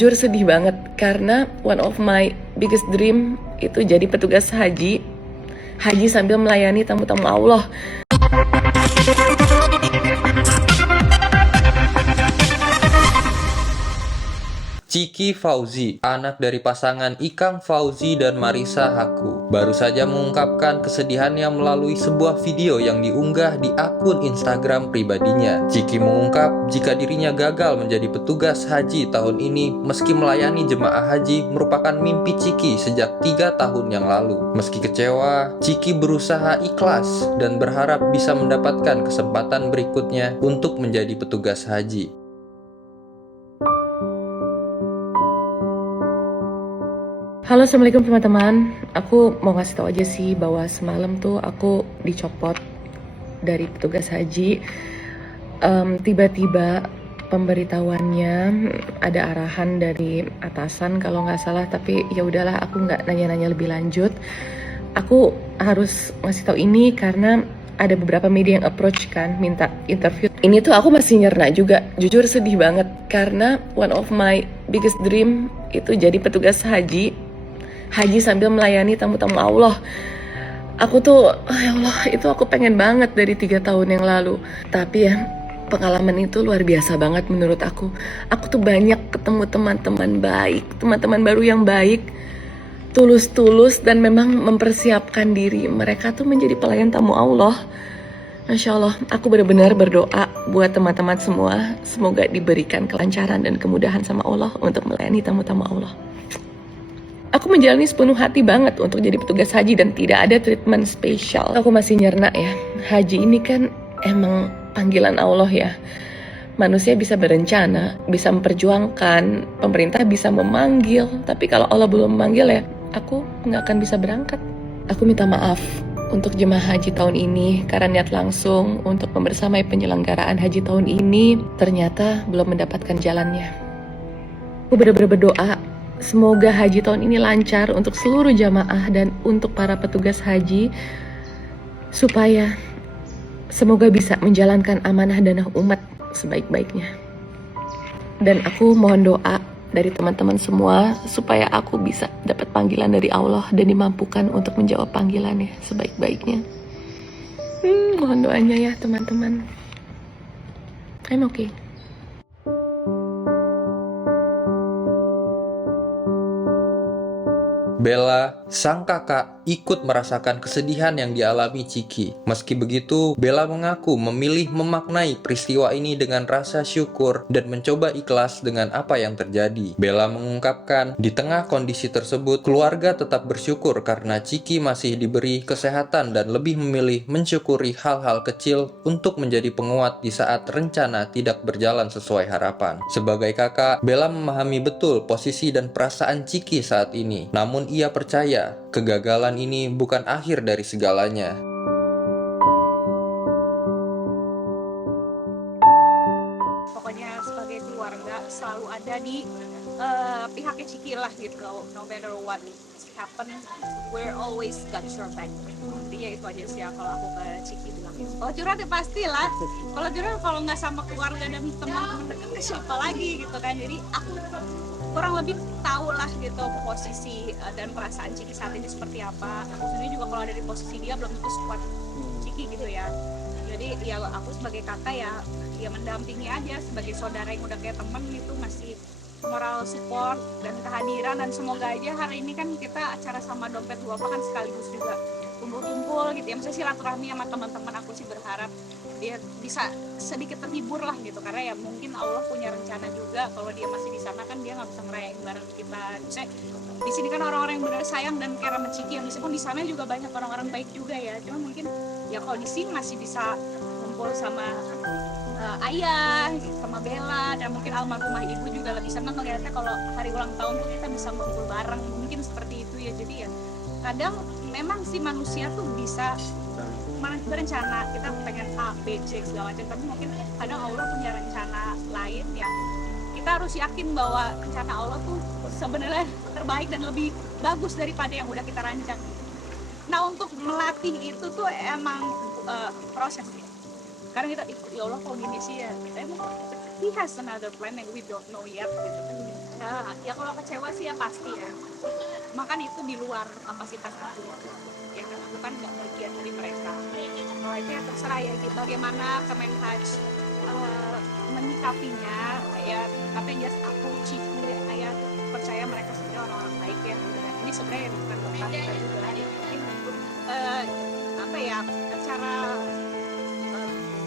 Jujur sedih banget karena one of my biggest dream itu jadi petugas haji. Haji sambil melayani tamu-tamu Allah. Ciki Fauzi, anak dari pasangan Ikang Fauzi dan Marissa Haque, baru saja mengungkapkan kesedihannya melalui sebuah video yang diunggah di akun Instagram pribadinya. Ciki mengungkap jika dirinya gagal menjadi petugas haji tahun ini meski melayani jemaah haji merupakan mimpi Ciki sejak 3 tahun yang lalu. Meski kecewa, Ciki berusaha ikhlas dan berharap bisa mendapatkan kesempatan berikutnya untuk menjadi petugas haji. Halo, assalamualaikum teman-teman. Aku mau ngasih tau aja sih bahwa semalam tuh aku dicopot dari petugas haji. Tiba-tiba pemberitahuannya ada arahan dari atasan kalau nggak salah, tapi ya udahlah, aku nggak nanya-nanya lebih lanjut. Aku harus ngasih tau ini karena ada beberapa media yang approach kan, minta interview. Ini tuh aku masih nyerna juga, jujur sedih banget karena one of my biggest dream itu jadi petugas haji. Haji sambil melayani tamu-tamu Allah. Aku tuh, ya Allah, itu aku pengen banget dari 3 tahun yang lalu. Tapi ya, pengalaman itu luar biasa banget menurut aku. Aku tuh banyak ketemu teman-teman baik, teman-teman baru yang baik, tulus-tulus dan memang mempersiapkan diri. Mereka tuh menjadi pelayan tamu Allah. Masya Allah, aku benar-benar berdoa buat teman-teman semua. Semoga diberikan kelancaran dan kemudahan sama Allah untuk melayani tamu-tamu Allah. Aku menjalani sepenuh hati banget untuk jadi petugas haji dan tidak ada treatment spesial. Aku masih nyerna ya, haji ini kan emang panggilan Allah ya. Manusia bisa berencana, bisa memperjuangkan, pemerintah bisa memanggil. Tapi kalau Allah belum memanggil ya, aku nggak akan bisa berangkat. Aku minta maaf untuk jemaah haji tahun ini karena niat langsung untuk membersamai penyelenggaraan haji tahun ini ternyata belum mendapatkan jalannya. Aku benar-benar berdoa semoga haji tahun ini lancar untuk seluruh jamaah dan untuk para petugas haji, supaya semoga bisa menjalankan amanah dan umat sebaik-baiknya. Dan aku mohon doa dari teman-teman semua supaya aku bisa dapat panggilan dari Allah dan dimampukan untuk menjawab panggilannya sebaik-baiknya. Mohon doanya ya teman-teman. I'm okay. Bella, sang kakak, ikut merasakan kesedihan yang dialami Ciki. Meski begitu, Bella mengaku memilih memaknai peristiwa ini dengan rasa syukur dan mencoba ikhlas dengan apa yang terjadi. Bella mengungkapkan, di tengah kondisi tersebut, keluarga tetap bersyukur karena Ciki masih diberi kesehatan dan lebih memilih mensyukuri hal-hal kecil untuk menjadi penguat di saat rencana tidak berjalan sesuai harapan. Sebagai kakak, Bella memahami betul posisi dan perasaan Ciki saat ini. Namun ia percaya kegagalan ini bukan akhir dari segalanya. Pokoknya sebagai keluarga selalu ada di pihaknya Ciki lah gitu. No matter what happen, we're always got your back. Intinya itu aja sih ya kalau aku ke Ciki bilang. Kalau curhat ya pastilah. Kalau curhat kalau nggak sama keluarga dan teman-teman dekat ke siapa lagi gitu kan. Jadi aku kurang lebih tahu lah gitu posisi dan perasaan Ciki saat ini seperti apa. Aku sendiri juga kalau ada di posisi dia belum tentu sekuat Ciki gitu ya. Jadi ya aku sebagai kakak ya mendampingi aja, sebagai saudara yang udah kayak temen itu masih moral support dan kehadiran. Dan semoga aja hari ini kan kita acara sama Dompet Duafa kan sekaligus juga kumpul-kumpul gitu ya, misalnya silaturahmi sama teman-teman. Aku sih berharap dia bisa sedikit terhibur lah gitu, karena ya mungkin Allah punya rencana juga. Kalau dia masih di sana kan dia nggak bisa ngerayain bareng kita. Misalnya di sini kan orang-orang yang benar sayang dan care sama Ciki, yang meskipun di sana juga banyak orang-orang baik juga ya, cuma mungkin ya kalau di sini masih bisa kumpul sama ayah, sama Bella, dan mungkin almarhumah ibu juga lebih senang melihatnya kalau hari ulang tahun tuh kita bisa kumpul bareng, mungkin seperti itu ya. Jadi ya kadang memang si manusia tuh bisa berencana kita pengen A, B, C segala macam, tapi mungkin kadang Allah punya rencana lain yang kita harus yakin bahwa rencana Allah tuh sebenarnya terbaik dan lebih bagus daripada yang udah kita rancang. Nah, untuk melatih itu tuh emang proses ya. Karena kita ya Allah kok gini sih ya, kita emang He has another plan yang we don't know yet gitu kan. Ya kalau kecewa sih ya pasti ya, makan itu di luar kapasitas aku ya kan, aku kan nggak bagian dari mereka. Kalau itu ya terserah ya gitu, bagaimana Kemenhaj menyikapinya ya, tapi yang jelas aku Ciku ya percaya mereka sebenarnya orang-orang baik ya, dan ini sebenarnya bukan tentang kita juga ya, mungkin apa ya, cara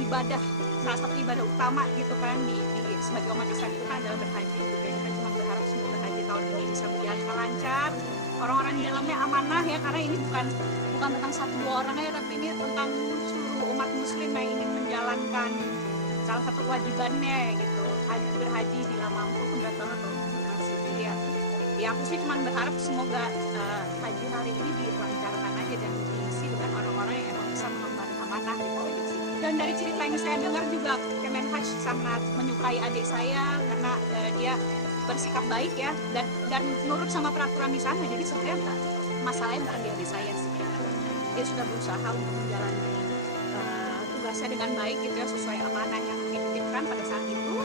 ibadah, salah satu ibadah utama gitu kan di sebagai umat Islam itu kan adalah berhaji gitu ya. Kita cuma berharap semoga haji tahun ini bisa berjalan lancar, orang-orang di dalamnya amanah ya, karena ini bukan tentang satu dua orang ya, tapi ini tentang seluruh umat muslim yang ingin menjalankan salah satu kewajibannya gitu, berhaji bila mampu. Enggak banget loh masih. Jadi ya aku sih cuma berharap semoga haji hari ini dilancarkan aja dan diisi dengan orang-orang yang emang bisa mengemban amanah gitu aja sih. Dan dari cerita yang saya dengar juga Kemenhaj sangat menyukai adik saya karena dia bersikap baik ya, dan nurut sama peraturan di sana. Jadi sebenarnya masalahnya bukan di adik saya sih, dia sudah berusaha untuk menjalani tugasnya dengan baik gitu ya, sesuai amanah yang dititipkan pada saat itu.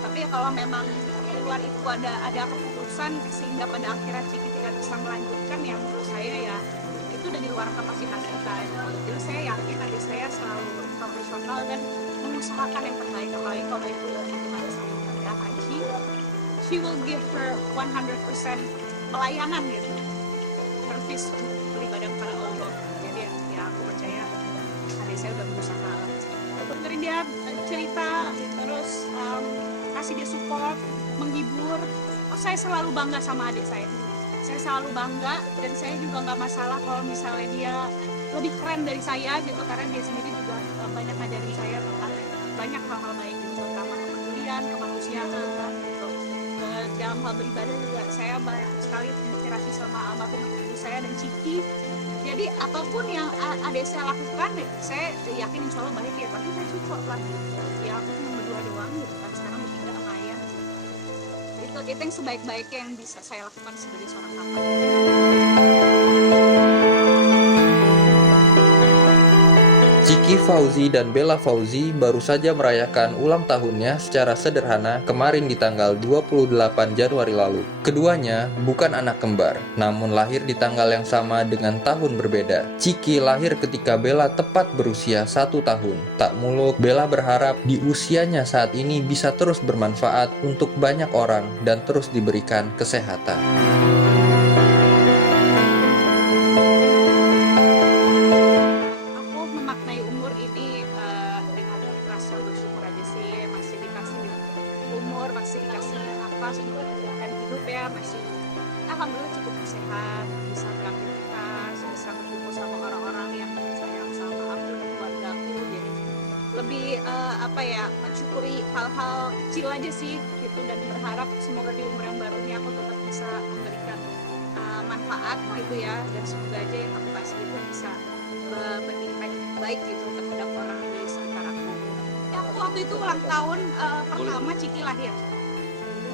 Tapi ya kalau memang di luar itu ada keputusan sehingga pada akhirnya Ciki tidak bisa melanjutkan, yang menurut saya ya itu udah di luar kapasitas kita. Jadi saya yakin adik saya selalu profesional dan mengusahakan yang terbaik, apalagi kalau itu berhubungan sama ibadah haji. She will give her 100% pelayanan gitu, service beribadah kepada Allah. Jadi ya aku percaya adik saya udah berusaha dengerin dia cerita, terus kasih dia support, menghibur. Saya selalu bangga sama adik saya. Saya selalu bangga, dan saya juga nggak masalah kalau misalnya dia lebih keren dari saya gitu, karena dia sendiri juga banyak ngajarin saya tentang banyak hal-hal baik gitu, terutama kepedulian, kemanusiaan gitu. Dalam hal beribadah juga saya banyak sekali inspirasi sama almarhum ibu saya dan Ciki. Jadi apapun yang adik saya lakukan, saya yakin insya Allah baik ya, tapi saya support lah gitu. Ya aku cuma berdua doang gitu kan, sekarang bertiga sama ayah. Itu yang sebaik-baiknya yang bisa saya lakukan sebagai seorang kakak. Ciki Fauzi dan Bella Fauzi baru saja merayakan ulang tahunnya secara sederhana kemarin di tanggal 28 Januari lalu. Keduanya bukan anak kembar, namun lahir di tanggal yang sama dengan tahun berbeda. Ciki lahir ketika Bella tepat berusia 1 tahun. Tak muluk, Bella berharap di usianya saat ini bisa terus bermanfaat untuk banyak orang dan terus diberikan kesehatan. Masih dikasih nafas untuk menjalankan hidup ya, masih alhamdulillah cukup sehat, bisa beraktivitas, bisa berkumpul sama orang-orang yang sayang sama aku dan keluarga aku. Jadi lebih apa ya, mensyukuri hal-hal kecil aja sih gitu, dan berharap semoga di umur yang baru ini aku tetap bisa memberikan manfaat gitu ya, dan semoga aja yang aku kasih itu bisa berimpact baik gitu terhadap orang di sekitar aku. Aku waktu itu ulang tahun pertama Ciki lahir.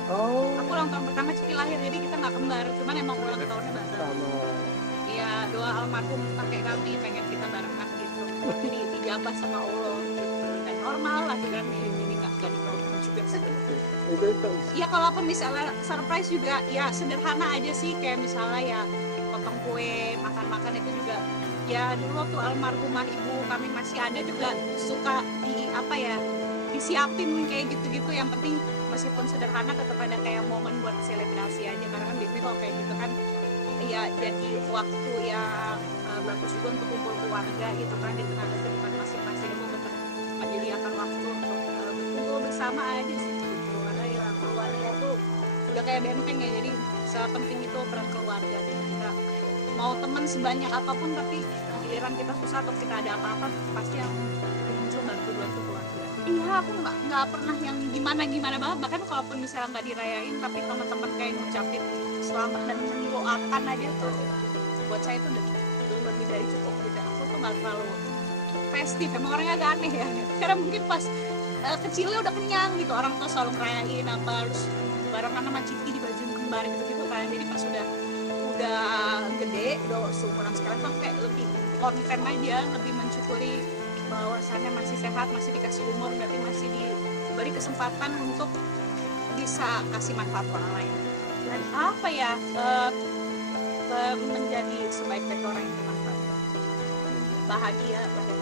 Aku ulang tahun pertama Ciki lahir, jadi kita nggak kembar, cuman emang ulang tahunnya bareng. Iya, doa almarhum kakek kami pengen kita barengan gitu, jadi dijabah sama Allah gitu, dan normal lah kan, jadi nggak jadi problem juga sebenarnya. Iya, kalaupun misalnya surprise juga ya sederhana aja sih, kayak misalnya ya potong kue, makan-makan itu juga. Ya dulu waktu almarhumah ibu kami masih ada juga suka di apa ya, disiapin kayak gitu-gitu, yang penting meskipun sederhana tetap ada kayak momen buat selebrasi aja, karena kan biasanya kalau kayak gitu kan ya jadi waktu yang bagus juga untuk kumpul keluarga gitu kan, di tengah kehidupan masing-masing itu tetap menyediakan waktu untuk berkumpul bersama aja sih gitu, karena ya keluarga tuh udah kayak benteng ya, jadi sepenting itu peran keluarga gitu. Kita mau teman sebanyak apapun, tapi giliran kita susah atau kita ada apa-apa, pasti yang muncul bantu keluarga. Iya, aku nggak pernah yang gimana banget, bahkan kalaupun misalnya nggak dirayain, tapi teman-teman kayak ngucapin selamat dan mendoakan aja tuh, buat saya itu udah lebih dari cukup gitu. Aku tuh nggak terlalu festif, emang orangnya agak aneh ya, karena mungkin pas kecilnya udah kenyang gitu, orang tuh selalu ngerayain apa, harus barengan sama Ciki di baju kembar gitu kan. Jadi pas udah gede, udah seumuran sekarang tuh kayak lebih konten aja, lebih mensyukuri bahwasannya masih sehat, masih dikasih umur, berarti masih diberi kesempatan untuk bisa kasih manfaat orang lain dan apa ya menjadi sebaik-baik orang yang bermanfaat, bahagia pada